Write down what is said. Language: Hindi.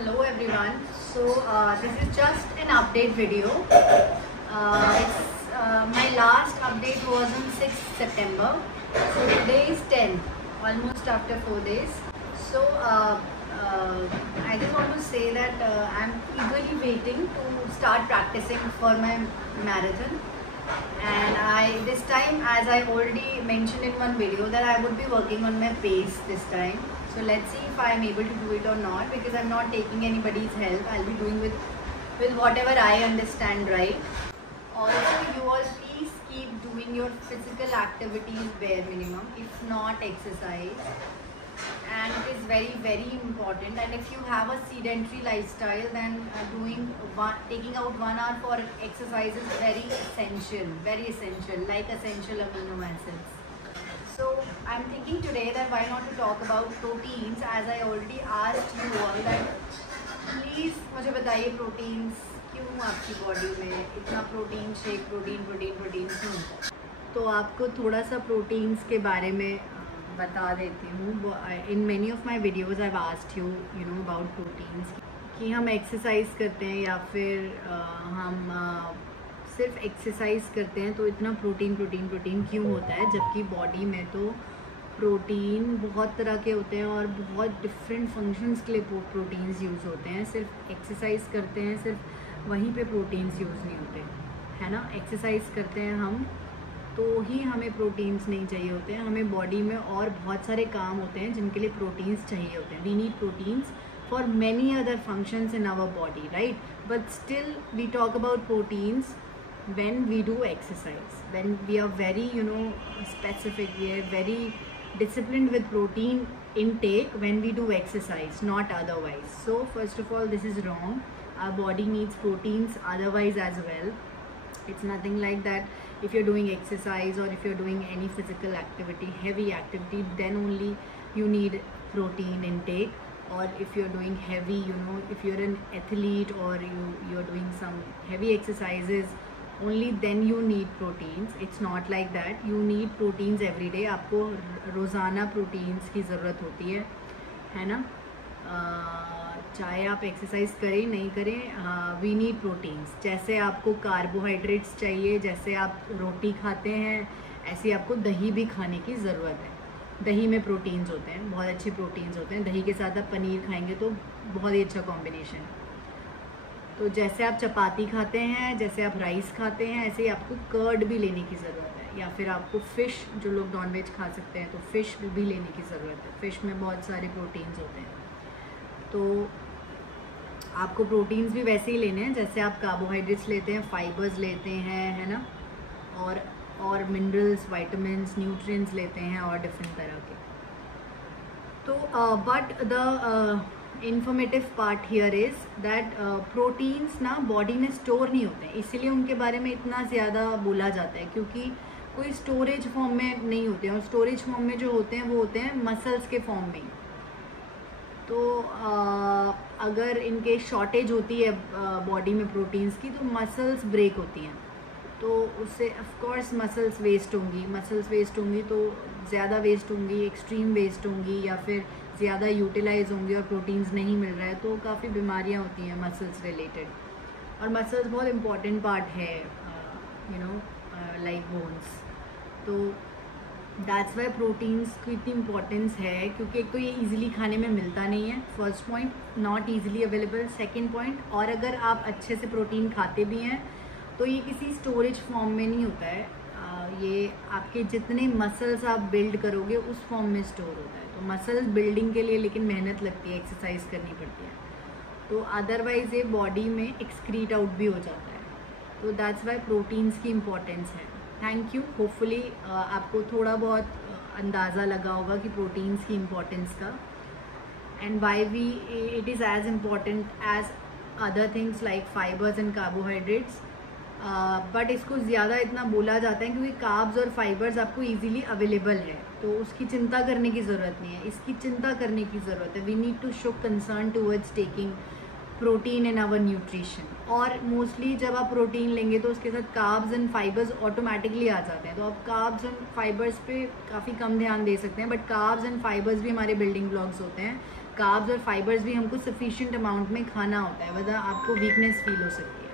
Hello everyone. This is just an update video. My last update was on 6th September. So today is 10th, almost after 4 days. I just want to say that I'm eagerly waiting to start practicing for my marathon. And this time, as I already mentioned in one video, that I would be working on my pace this time. So let's see if I am able to do it or not, because I'm not taking anybody's help. I'll be doing with whatever I understand, right? Also, you all please keep doing your physical activities bare minimum, if not exercise. And it is very, very important. And if you have a sedentary lifestyle, then taking out 1 hour for exercise is very essential, like essential amino acids. So I'm thinking today that why not to talk about proteins, as I already asked you all that please मुझे बताइए proteins क्यों आपकी body में इतना protein shake protein क्यों होता है. तो आपको थोड़ा सा proteins के बारे में बता देती हूँ. In many of my videos I've asked you about proteins, कि हम exercise करते हैं या फिर हम सिर्फ एक्सरसाइज करते हैं तो इतना प्रोटीन क्यों होता है, जबकि बॉडी में तो प्रोटीन बहुत तरह के होते हैं और बहुत डिफरेंट फंक्शंस के लिए प्रोटीन्स यूज़ होते हैं. सिर्फ एक्सरसाइज करते हैं, सिर्फ वहीं पे प्रोटीन्स यूज़ नहीं होते, है ना. एक्सरसाइज करते हैं हम तो ही हमें प्रोटीन्स नहीं चाहिए होते हैं. हमें बॉडी में और बहुत सारे काम होते हैं जिनके लिए प्रोटीन्स चाहिए होते हैं. We need proteins for many other functions in our body, right? But still we talk about proteins when we do exercise, when we are very specific, we are very disciplined with protein intake when we do exercise, not otherwise. So first of all, this is wrong. Our body needs proteins otherwise as well. It's nothing like that if you're doing exercise or if you're doing any physical activity, heavy activity, then only you need protein intake. Or if you're doing heavy, if you're an athlete or you're doing some heavy exercises, only then you need proteins. It's not like that. You need proteins every day. आपको रोज़ाना proteins की ज़रूरत होती है ना. चाहे आप एक्सरसाइज करें नहीं करें, वी नीड प्रोटीन्स. जैसे आपको कार्बोहाइड्रेट्स चाहिए, जैसे आप रोटी खाते हैं, ऐसे आपको दही भी खाने की ज़रूरत है. दही में प्रोटीन्स होते हैं, बहुत अच्छे प्रोटीन्स होते हैं. दही के साथ आप पनीर खाएंगे तो बहुत ही अच्छा कॉम्बिनेशन है. तो जैसे आप चपाती खाते हैं, जैसे आप राइस खाते हैं, ऐसे ही आपको कर्ड भी लेने की ज़रूरत है. या फिर आपको फ़िश, जो लोग नॉनवेज खा सकते हैं, तो फ़िश भी लेने की ज़रूरत है. फ़िश में बहुत सारे प्रोटीन्स होते हैं. तो आपको प्रोटीन्स भी वैसे ही लेने हैं जैसे आप कार्बोहाइड्रेट्स लेते हैं, फाइबर्स लेते हैं, है ना. और मिनरल्स, वाइटामिन्स, न्यूट्रिएंट्स लेते हैं और डिफरेंट तरह के. तो but the informative part here is that proteins ना बॉडी में स्टोर नहीं होते हैं, इसीलिए उनके बारे में इतना ज़्यादा बोला जाता है, क्योंकि कोई स्टोरेज फॉर्म में नहीं होते हैं. और स्टोरेज फॉर्म में जो होते हैं वो होते हैं मसल्स के फॉर्म में. तो अगर इनके शॉर्टेज होती है बॉडी में प्रोटीन्स की, तो मसल्स ब्रेक होती हैं, तो उससे ऑफ कोर्स मसल्स वेस्ट होंगी तो ज़्यादा वेस्ट होंगी, एक्सट्रीम वेस्ट होंगी, या फिर ज़्यादा यूटिलाइज होंगी और प्रोटीन्स नहीं मिल रहा है, तो काफ़ी बीमारियां होती हैं मसल्स रिलेटेड. और मसल्स बहुत इम्पॉर्टेंट पार्ट है लाइक बोन्स. तो दैट्स वाई प्रोटीन्स की इतनी इम्पोर्टेंस है, क्योंकि एक तो ये ईजिली खाने में मिलता नहीं है. First point, not easily available. Second point, और अगर आप अच्छे से प्रोटीन खाते भी हैं तो ये किसी स्टोरेज फॉर्म में नहीं होता है. ये आपके जितने मसल्स आप बिल्ड करोगे उस फॉर्म में स्टोर होता है. तो मसल्स बिल्डिंग के लिए लेकिन मेहनत लगती है, एक्सरसाइज करनी पड़ती है. तो अदरवाइज़ ये बॉडी में एक्सक्रीट आउट भी हो जाता है. तो दैट्स वाई प्रोटीन्स की इम्पोर्टेंस है. Thank you. होपफुली आपको थोड़ा बहुत अंदाज़ा लगा होगा कि प्रोटीन्स की इम्पोर्टेंस का, and why it is as important as other things like fibres and carbohydrates. But इसको ज़्यादा इतना बोला जाता है क्योंकि कार्ब्स और फाइबर्स आपको इजीली अवेलेबल है, तो उसकी चिंता करने की ज़रूरत नहीं है. इसकी चिंता करने की ज़रूरत है. We need to show concern towards taking protein in our nutrition. और मोस्टली जब आप प्रोटीन लेंगे तो उसके साथ कार्ब्स एंड फाइबर्स ऑटोमेटिकली आ जाते हैं, तो आप कार्ब्स एंड फाइबर्स पे काफ़ी कम ध्यान दे सकते हैं, बट कार्ब्स एंड फाइबर्स भी हमारे बिल्डिंग ब्लॉक्स होते हैं। कार्ब्स और फाइबर्स भी हमको सफिशिएंट अमाउंट में खाना होता है, वरना आपको वीकनेस फील हो सकती है।